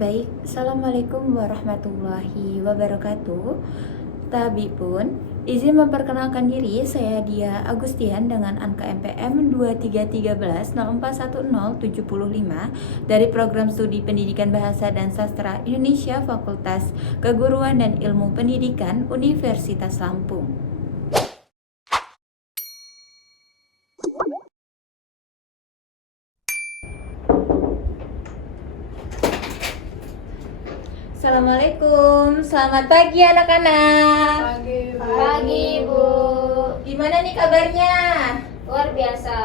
Baik, Assalamualaikum warahmatullahi wabarakatuh. Tabi pun, izin memperkenalkan diri, saya Dia Agustian dengan angka MPM 2313041075 dari Program Studi Pendidikan Bahasa dan Sastra Indonesia Fakultas Keguruan dan Ilmu Pendidikan Universitas Lampung. Assalamualaikum, selamat pagi anak-anak. Pagi, Bu. Gimana nih kabarnya? Luar biasa.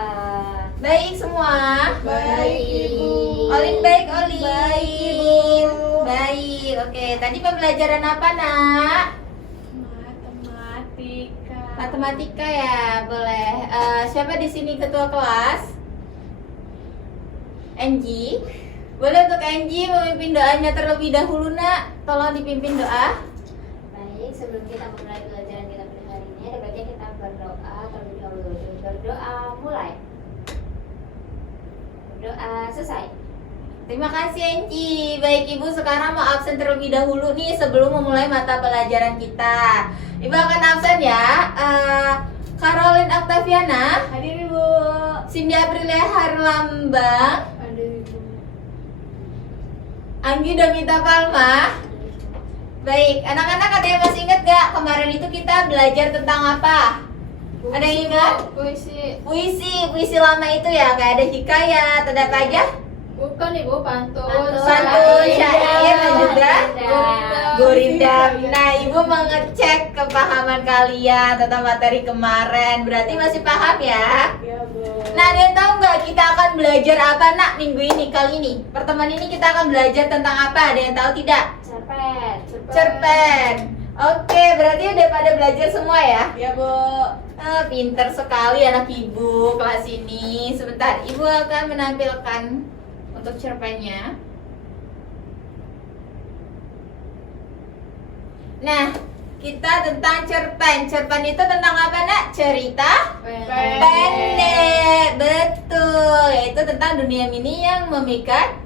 Baik semua? Baik, Ibu. Olin baik, Olin. Baik, Ibu. Baik, oke. Tadi pembelajaran apa, Nak? Matematika. Matematika ya, boleh. Siapa di sini ketua kelas? Angie. Boleh untuk Angie memimpin doanya terlebih dahulu, Nak. Tolong dipimpin doa. Baik, sebelum kita memulai pelajaran kita pada hari ini, ada baiknya kita berdoa terlebih dahulu. Berdoa mulai. Berdoa selesai. Terima kasih Angie. Baik Ibu, sekarang mau absen terlebih dahulu nih sebelum memulai mata pelajaran kita. Ibu akan absen ya. Caroline Octaviana, Hadir, Ibu. Cindy Aprilia Harlambang, Hadir, Ibu. Anggi Domita Palma. Baik, anak-anak ada yang masih ingat gak kemarin itu kita belajar tentang apa? Ada yang ingat? Puisi. Puisi lama itu ya, kayak ada hikayat, ada apa aja? Bukan, Ibu, pantun. Pantun, syair, dan juga Gurindam. Gurindam. Nah, Ibu mengecek kepahaman kalian tentang materi kemarin. Berarti masih paham ya? Ya, Bu. Nah, ada yang tahu nggak kita akan belajar apa, Nak, minggu ini, kali ini? Pertemuan ini kita akan belajar tentang apa? Ada yang tahu tidak? Cerpen. Cerpen. Oke, berarti udah pada belajar semua ya? Ya, Bu. Pinter sekali anak Ibu kelas ini. Sebentar, Ibu akan menampilkan untuk cerpennya. Nah, kita tentang cerpen. Cerpen itu tentang apa, Nak? Cerita pendek. Betul. Yaitu tentang dunia mini yang memikat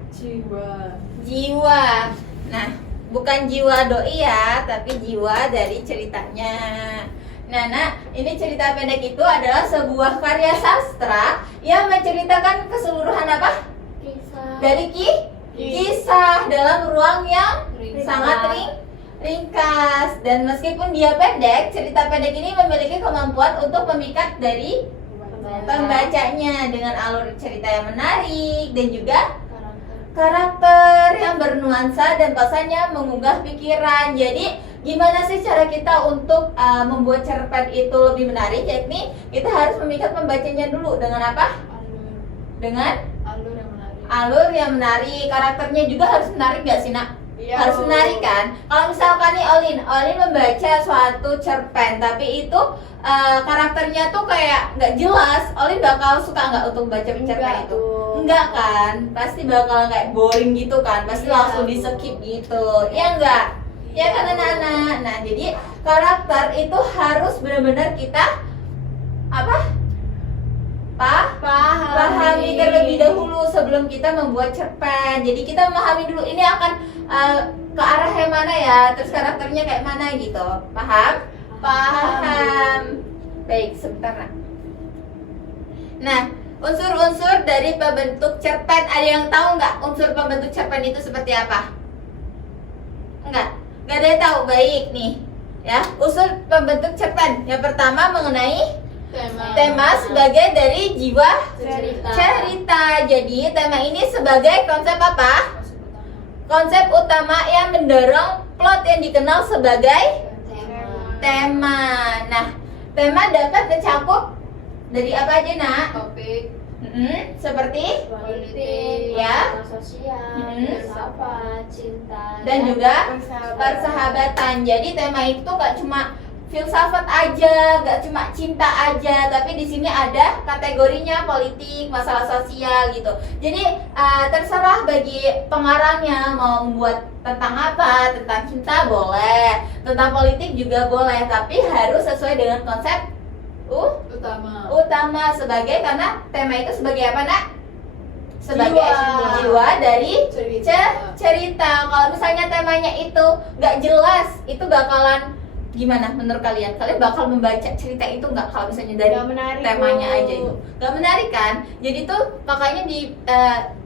jiwa. Nah, bukan jiwa doi ya, tapi jiwa dari ceritanya. Nah, Nak, ini cerita pendek itu adalah sebuah karya sastra yang menceritakan keseluruhan apa? Kisah. Dari kisah dalam ruang yang Ringkas. sangat ringkas. Dan meskipun dia pendek, cerita pendek ini memiliki kemampuan untuk memikat dari pembacanya dengan alur cerita yang menarik dan juga karakter yang bernuansa dan pasalnya menggugah pikiran. Jadi gimana sih cara kita untuk membuat cerpen itu lebih menarik? Yakni kita harus memikat pembacanya dulu dengan apa? Dengan alur yang menarik. Karakternya juga harus menarik gak sih, Nak? Iya, Harus Bu. menarik kan? Kalau misalkan nih Olin membaca suatu cerpen tapi itu karakternya tuh kayak nggak jelas, Olin bakal suka nggak untuk baca cerpen Enggak, itu? Bu. Enggak kan? Pasti bakal kayak boring gitu kan? Pasti Iya, langsung Bu. di skip gitu. Ya enggak? Ya kan anak-anak? Nah, jadi karakter itu harus benar-benar kita apa? Pahami terlebih dahulu sebelum kita membuat cerpen. Jadi kita memahami dulu ini akan ke arah yang mana ya, terus karakternya kayak mana gitu. Paham? Paham. Baik, sebentar, Nak. Nah, unsur-unsur dari pembentuk cerpen, ada yang tahu nggak unsur pembentuk cerpen itu seperti apa? Enggak ada yang tahu. Baik nih, ya. Unsur pembentuk cerpen yang pertama mengenai tema sebagai dari jiwa cerita. Jadi tema ini sebagai konsep apa? Konsep utama yang mendorong plot yang dikenal sebagai tema. Nah, tema dapat mencakup dari apa aja, Nak? Topik Seperti politik, Ya. sosial, filsafat, cinta, dan juga persahabatan. Jadi tema itu gak cuma filsafat aja, gak cuma cinta aja, tapi di sini ada kategorinya politik, masalah sosial gitu. Jadi terserah bagi pengarangnya mau membuat tentang apa, tentang cinta boleh, tentang politik juga boleh, tapi harus sesuai dengan konsep utama sebagai, karena tema itu sebagai apa, Nak? sebagai jiwa dari cerita. Kalau misalnya temanya itu nggak jelas, itu bakalan gimana menurut kalian? Kalian bakal membaca cerita itu nggak kalau misalnya dari Nggak menarik, temanya Bu. aja itu nggak menarik kan? Jadi tuh makanya di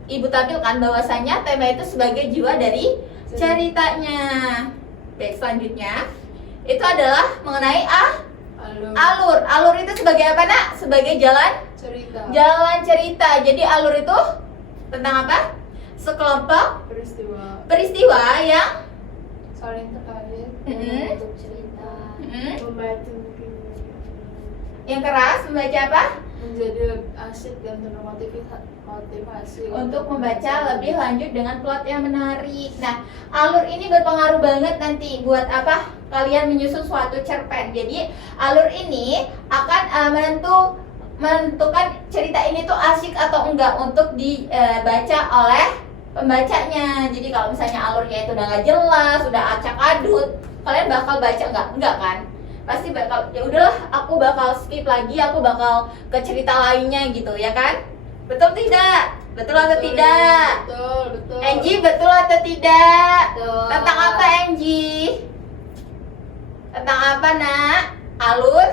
Ibu tampilkan bahwasanya tema itu sebagai jiwa dari ceritanya. Baik, selanjutnya itu adalah mengenai alur. Alur itu sebagai apa, Nak? Sebagai jalan cerita. Jadi alur itu tentang apa? Sekelompok peristiwa yang saling terkait, Untuk cerita. membaca mungkin yang keras membaca apa? menjadi asik dan penuh motivasi Untuk membaca lebih lanjut dengan plot yang menarik. Nah, alur ini berpengaruh banget nanti buat apa? Kalian menyusun suatu cerpen. Jadi, alur ini akan menentukan cerita ini tuh asik atau enggak untuk dibaca oleh pembacanya. Jadi kalau misalnya alurnya itu udah nggak jelas, udah acak-adut, kalian bakal baca enggak kan? Pasti bakal ya udahlah, aku bakal skip lagi, aku bakal ke cerita lainnya gitu ya kan? Betul tidak? Betul atau tidak? betul Angie, betul atau tidak? Betul. Tentang apa, Angie? Tentang apa, Nak? Alur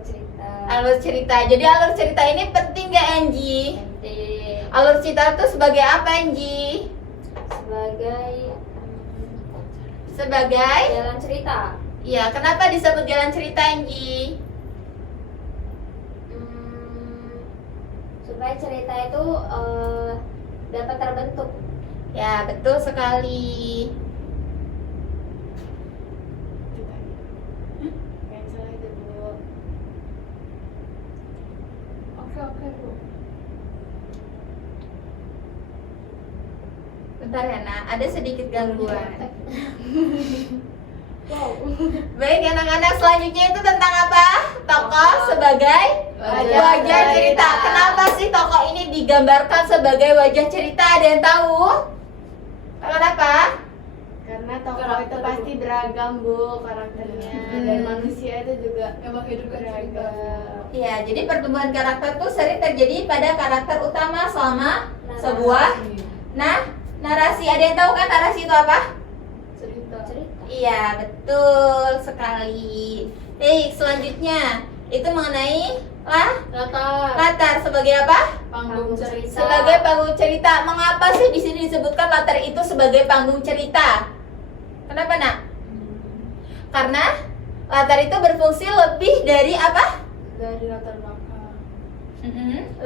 cerita. alur cerita. Jadi alur cerita ini penting gak, Angie? Penting. Alur cerita itu sebagai apa, Angie? Sebagai jalan cerita. ya, kenapa disebut jalan cerita, Angie? Supaya cerita itu dapat terbentuk. Ya, betul sekali. cancel aja Bu. Oke Bu. Bentar ya, Nak, ada sedikit gangguan. Wow. Baik, anak-anak, selanjutnya itu tentang apa? Tokoh sebagai wajah cerita. Kenapa sih tokoh ini digambarkan sebagai wajah cerita? Ada yang tahu? Kenapa? Karena tokoh Karakter itu pasti beragam Bu karakternya, dan manusia itu juga Emang hidup kan cerita. beragam. Iya, jadi pertumbuhan karakter tuh sering terjadi pada karakter utama selama sebuah narasi. Ada yang tahu kan narasi itu apa? Cerita. Iya, betul sekali. Baik, selanjutnya itu mengenai latar sebagai apa? Panggung cerita. Sebagai panggung cerita. Mengapa sih di sini disebutkan latar itu sebagai panggung cerita? Kenapa, Nak? Karena latar itu berfungsi lebih dari apa? Dari latar belakang.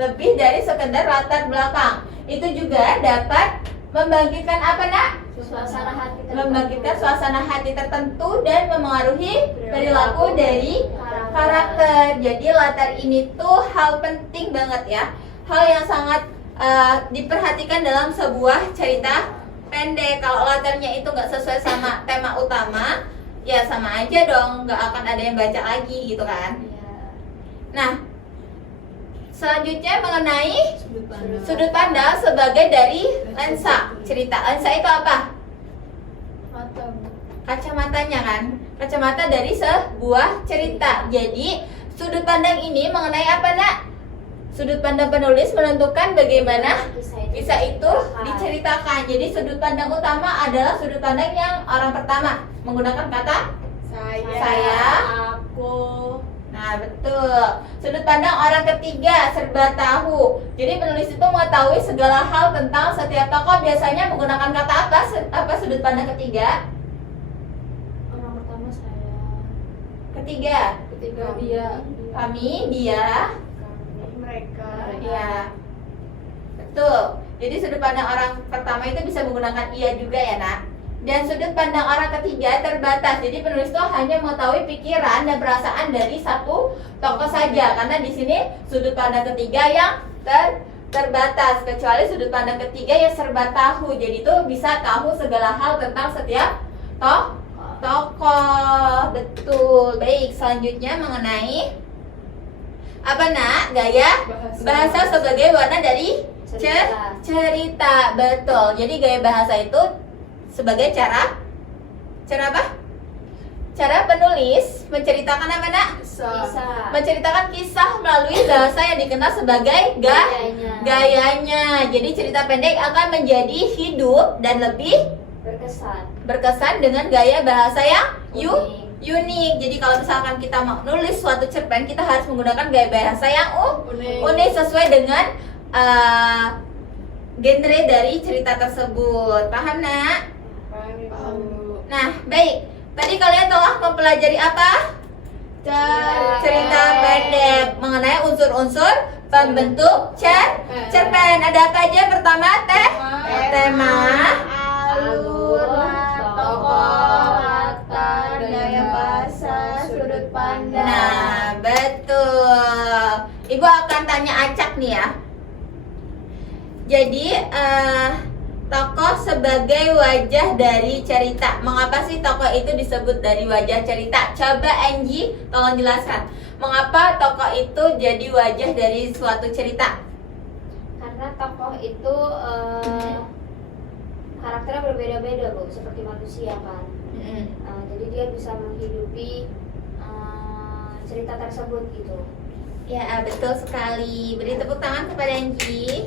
Lebih dari sekedar latar belakang. Itu juga dapat membangkitkan apa, Nak? Suasana hati tertentu. Membangkitkan suasana hati tertentu dan memengaruhi perilaku dari karakter. Jadi latar ini tuh hal penting banget ya. Hal yang sangat diperhatikan dalam sebuah cerita pendek. Kalau latarnya itu nggak sesuai sama tema utama, ya sama aja dong, nggak akan ada yang baca lagi gitu kan. Iya. Nah, selanjutnya mengenai Sudut pandang. sudut pandang sebagai dari lensa cerita. Lensa itu apa? Mata. Kacamatanya kan, kacamata dari sebuah cerita. Jadi sudut pandang ini mengenai apa, Nak? Sudut pandang penulis menentukan bagaimana kisah itu diceritakan. Jadi sudut pandang utama adalah sudut pandang yang orang pertama menggunakan kata saya. Aku. Nah, betul. Sudut pandang orang ketiga serba tahu. Jadi penulis itu mengetahui segala hal tentang setiap tokoh. Biasanya menggunakan kata apa? Apa sudut pandang ketiga? Orang pertama saya. Ketiga. Ketiga dia. Kami, dia, Kami, mereka. ya. Betul. Jadi sudut pandang orang pertama itu bisa menggunakan ia juga ya, Nak. Dan sudut pandang orang ketiga terbatas. Jadi penulis itu hanya mengetahui pikiran dan perasaan dari satu tokoh saja. Karena di sini sudut pandang ketiga yang terbatas. Kecuali sudut pandang ketiga yang serba tahu. Jadi itu bisa tahu segala hal tentang setiap tokoh. Betul. Baik, selanjutnya mengenai apa, Nak? Gaya bahasa sebagai warna dari cerita. Betul. Jadi gaya bahasa itu sebagai cara apa? cara penulis menceritakan apa nak? Bisa. Menceritakan kisah melalui bahasa yang dikenal sebagai gayanya. Jadi cerita pendek akan menjadi hidup dan lebih berkesan dengan gaya bahasa yang unik. Jadi kalau misalkan kita mau nulis suatu cerpen, kita harus menggunakan gaya bahasa yang unik sesuai dengan genre dari cerita tersebut. Paham nak? Paham Bu. Nah, baik. Tadi kalian telah mempelajari apa? Cerita pendek mengenai unsur-unsur pembentuk cerpen. Ada apa aja? Pertama, tema, Alur, tokoh, latar, gaya bahasa, sudut pandang. Nah, betul. Ibu akan tanya acak nih ya. Jadi, tokoh sebagai wajah dari cerita. Mengapa sih tokoh itu disebut dari wajah cerita? Coba Angie, tolong jelaskan. Mengapa tokoh itu jadi wajah dari suatu cerita? Karena tokoh itu karakternya berbeda-beda Bu, seperti manusia kan. Jadi dia bisa menghidupi cerita tersebut gitu. Ya, betul sekali. Beri tepuk tangan kepada Angie.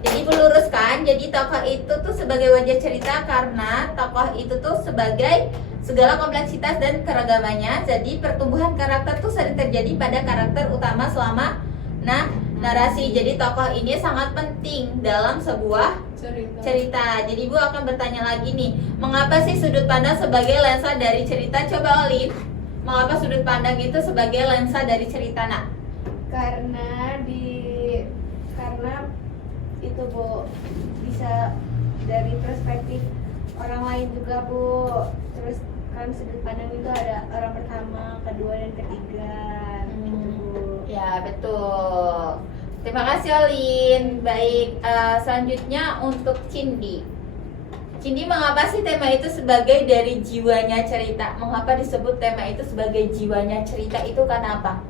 Jadi ibu luruskan, jadi tokoh itu tuh sebagai wajah cerita karena tokoh itu tuh sebagai segala kompleksitas dan keragamannya. Jadi pertumbuhan karakter tuh sering terjadi pada karakter utama selama narasi. Jadi tokoh ini sangat penting dalam sebuah cerita. Jadi ibu akan bertanya lagi nih, mengapa sih sudut pandang sebagai lensa dari cerita? Coba Olin, mengapa sudut pandang itu sebagai lensa dari cerita nak? Karena itu Bu, bisa dari perspektif orang lain juga Bu. Terus kan sudut pandang itu ada orang pertama, kedua dan ketiga gitu Bu. Ya betul. Terima kasih Olin. Baik, selanjutnya untuk Cindy. Cindy, mengapa sih tema itu sebagai dari jiwanya cerita? Mengapa disebut tema itu sebagai jiwanya cerita itu karena apa?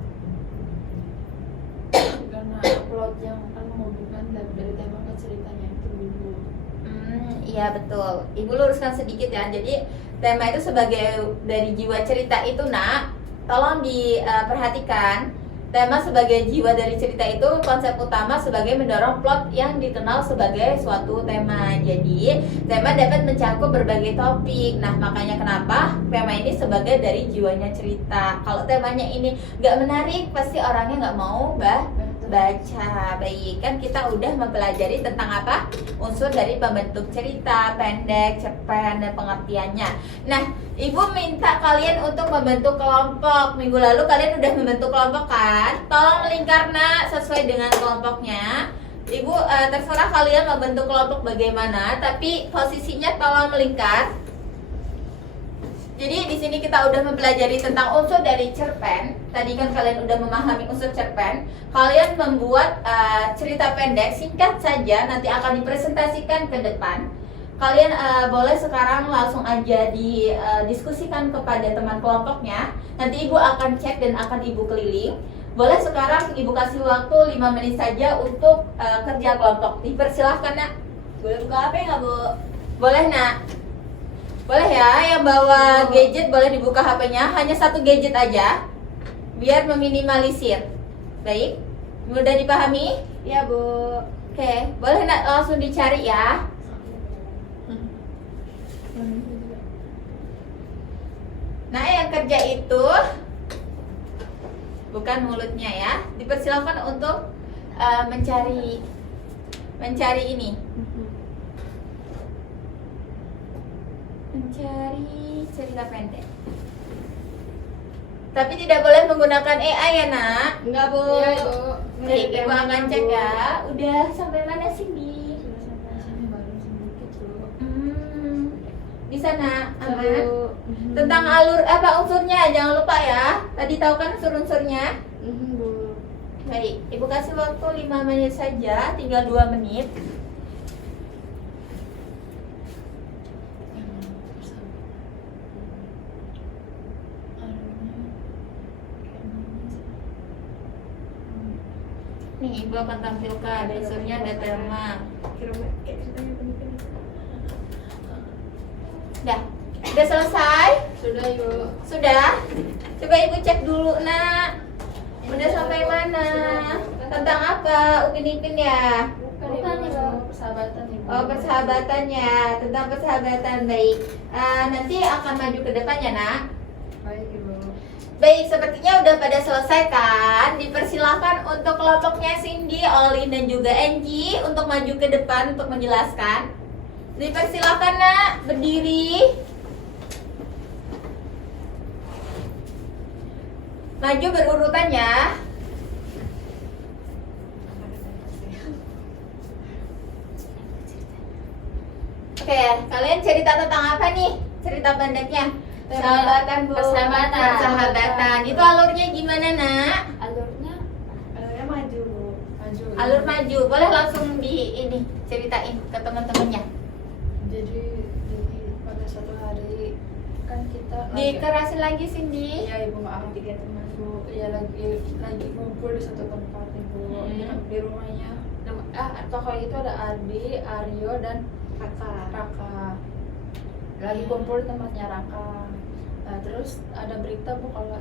Karena plot yang akan menghubungkan dari tema ke ceritanya itu dulu. Iya betul. Ibu luruskan sedikit ya. Jadi tema itu sebagai dari jiwa cerita itu nak, tolong diperhatikan. Tema sebagai jiwa dari cerita itu konsep utama sebagai mendorong plot yang dikenal sebagai suatu tema. Jadi tema dapat mencakup berbagai topik. Nah makanya kenapa tema ini sebagai dari jiwanya cerita. Kalau temanya ini gak menarik, pasti orangnya gak mau baca. Baik, kan kita udah mempelajari tentang apa? Unsur dari pembentuk cerita, pendek, cerpen, dan pengertiannya. Nah, ibu minta kalian untuk membentuk kelompok. Minggu lalu kalian udah membentuk kelompok kan? Tolong melingkar nak sesuai dengan kelompoknya. Ibu terserah kalian membentuk kelompok bagaimana, tapi posisinya tolong melingkar. Jadi di sini kita udah mempelajari tentang unsur dari cerpen. Tadi kan kalian udah memahami unsur cerpen. Kalian membuat cerita pendek singkat saja, nanti akan dipresentasikan ke depan. Kalian boleh sekarang langsung aja didiskusikan kepada teman kelompoknya. Nanti ibu akan cek dan akan ibu keliling. Boleh sekarang ibu kasih waktu 5 menit saja untuk kerja kelompok. Dipersilahkan nak. Boleh buka HP nggak Bu? Boleh nak. Boleh ya, yang bawa gadget boleh dibuka HP-nya. Hanya satu gadget aja, biar meminimalisir. Baik, mudah dipahami? Iya Bu. Oke, boleh nak langsung dicari ya. Nah, yang kerja itu bukan mulutnya ya. Dipersilakan untuk mencari ini. Mencari cerita pendek. Tapi tidak boleh menggunakan AI ya nak. Enggak Bu. Iya Bu. Baik, ibu akan cek ya. Udah sampai mana sih Di? Baru sedikit Bu. Di sana aman. Bu. Tentang alur apa unsurnya jangan lupa ya. Tadi tahu kan unsur-unsurnya? Bu. Baik, ibu kasih waktu 5 menit saja, tinggal 2 menit. Nih, ibu akan tampilkan unsurnya ada tema. Kayak ceritanya penting. Udah selesai? Sudah yuk. Sudah? Coba ibu cek dulu nak. Udah sampai mana? Tentang apa? Upin-ipin ya? Bukan, Ibu. Persahabatan Ibu. Oh, persahabatannya. Tentang persahabatan, baik. Nanti akan maju ke depannya nak. Baik Ibu. Baik, sepertinya udah pada selesai kan? Dipersilakan untuk kelompoknya Cindy, Olin, dan juga Angie untuk maju ke depan untuk menjelaskan. Dipersilakan nak, berdiri. Maju berurutan ya. Oke, kalian cerita tentang apa nih? Cerita pendeknya? Sahabatan, Bu. Persahabatan. Persahabatan. Itu alurnya gimana, Nak? Alurnya Alurnya maju Bu. Maju. Alur maju. Boleh langsung di ini ceritain ke teman-temannya. Jadi pada suatu hari kan kita Dikerasin lagi, Cindy. Iya Ibu, maaf 3 teman Bu. Ya lagi ngumpul di satu tempat Ibu. Di rumahnya. Toko itu ada Ardi, Aryo dan Raka. Lagi kumpul di tempatnya Raka. Nah, terus ada berita Bu kalau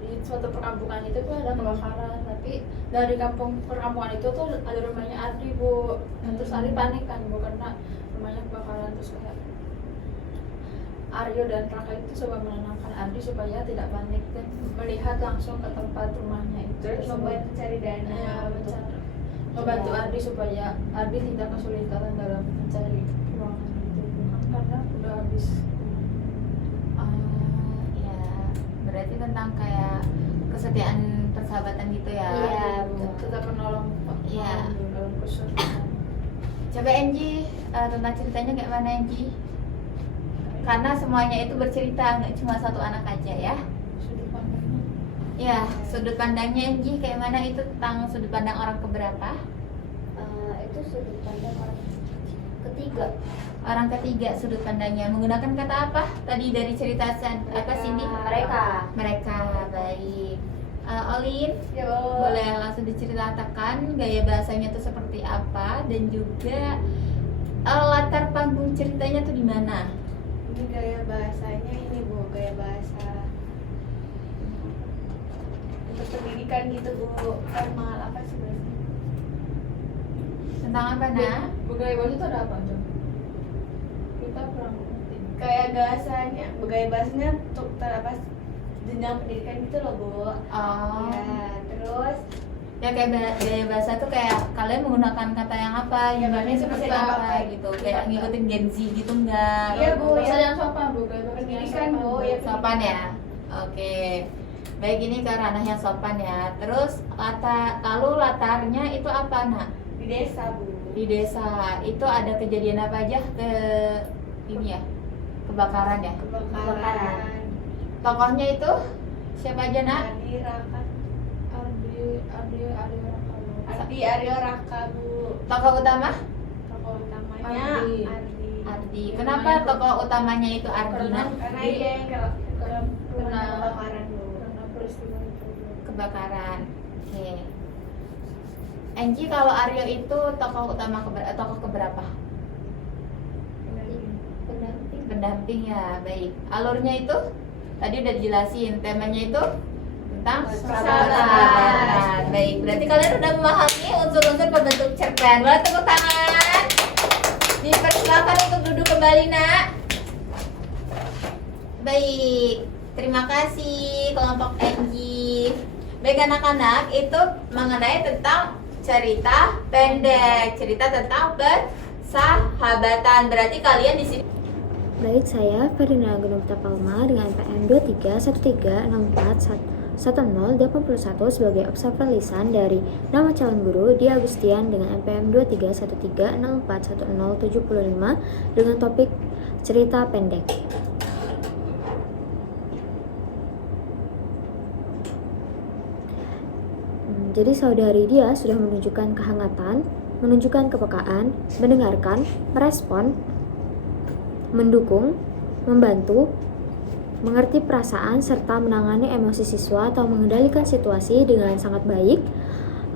di suatu perkampungan itu tuh ada kebakaran, tapi dari kampung perkampungan itu tuh ada rumahnya Ardi Bu. Nah, terus Ardi panik kan Bu karena rumahnya kebakaran, terus kayak Aryo dan Raka itu coba menenangkan Ardi supaya tidak panik dan melihat langsung ke tempat rumahnya itu. Terus membantu cari dana. Ya, membantu Ardi supaya Ardi tidak kesulitan dalam mencari ruangan itu karena udah habis. Ya, berarti tentang kayak kesetiaan persahabatan gitu ya. Iya, Tetap menolong Iya. dalam kesulitan. Coba Angie, tentang ceritanya kayak mana Angie? Karena semuanya itu bercerita, nggak cuma satu anak aja ya. Sudut pandangnya. Ya, sudut pandangnya Angie kayak mana itu tentang sudut pandang orang keberapa? itu sudut pandang orang ketiga. Orang ketiga sudut pandangnya menggunakan kata apa? Tadi dari cerita apa Cindy? Mereka, baik. Olin, Ya Bu. boleh langsung diceritakan gaya bahasanya itu seperti apa dan juga latar panggung ceritanya tuh di mana? Ini gaya bahasanya ini Bu, gaya bahasa untuk pendidikan gitu Bu. Formal apa sih bahasanya? Tentang apa nah? Budaya bahasa itu ada apa Jom? Kita kurang ngerti. Kayak bahasanya, gaya bahasanya untuk apa jenjang pendidikan gitu loh Bu. Oh, Ya, terus ya kayak gaya bahasa tuh kayak kalian menggunakan kata yang apa? Ya, Yang kalian seperti seperti apa apa? gitu? Kayak ngikutin Gen Z gitu enggak? Iya, Bu. Bahasa ya. yang sopan Bu, gaya bahasa yang Pendidikan, sopan, Bu, ya. Sopan ya. Oke. Baik, ini ke ranahnya sopan ya. Terus lalu latarnya itu apa nak? di desa Bu. Di desa itu ada kejadian apa aja ke ini ya? Kebakaran ya. Kebakaran. Tokohnya itu siapa aja nak? Ardi Raka. Ardi Aryo Raka Bu. Tokoh utama? Tokoh utamanya Ardi. Ardi. Ardi. Kenapa tokoh utamanya itu Ardi nak? Karena dia yang kena Kena kebakaran Bu. karena peristiwa itu. Kebakaran. Oke. Angie, kalau Aryo itu tokoh utama tokoh keberapa? Pendamping. Pendamping ya, baik. Alurnya itu tadi udah dijelasin, temanya itu tentang persahabatan. Baik, berarti kalian udah memahami unsur-unsur pembentuk cerpen. Boleh tepuk tangan. Dipersilakan untuk duduk kembali, nak. Baik, terima kasih kelompok Angie. Baik anak-anak, itu mengenai tentang cerita pendek, cerita tentang persahabatan. Berarti kalian di sini. Baik, saya Farina Gunung Tapalma dengan PM 2313641081 sebagai observer lisan dari nama calon guru Dia Agustian dengan NPM 2313041075 dengan topik cerita pendek. Jadi saudari Dia sudah menunjukkan kehangatan, menunjukkan kepekaan, mendengarkan, merespon, mendukung, membantu, mengerti perasaan, serta menangani emosi siswa atau mengendalikan situasi dengan sangat baik.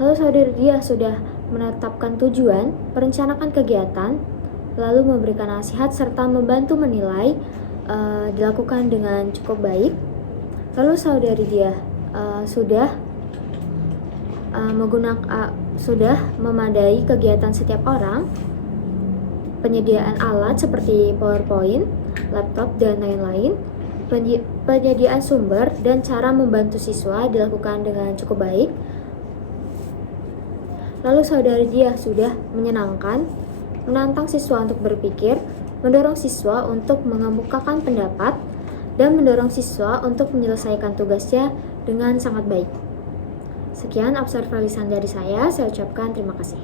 Lalu saudari Dia sudah menetapkan tujuan, merencanakan kegiatan, lalu memberikan nasihat serta membantu menilai dilakukan dengan cukup baik. Lalu saudari Dia sudah sudah memadai kegiatan setiap orang, penyediaan alat seperti PowerPoint, laptop, dan lain-lain, penyediaan sumber dan cara membantu siswa dilakukan dengan cukup baik. Lalu saudari Dia sudah menyenangkan, menantang siswa untuk berpikir, mendorong siswa untuk mengemukakan pendapat, dan mendorong siswa untuk menyelesaikan tugasnya dengan sangat baik. Sekian observasi lisan dari saya ucapkan terima kasih.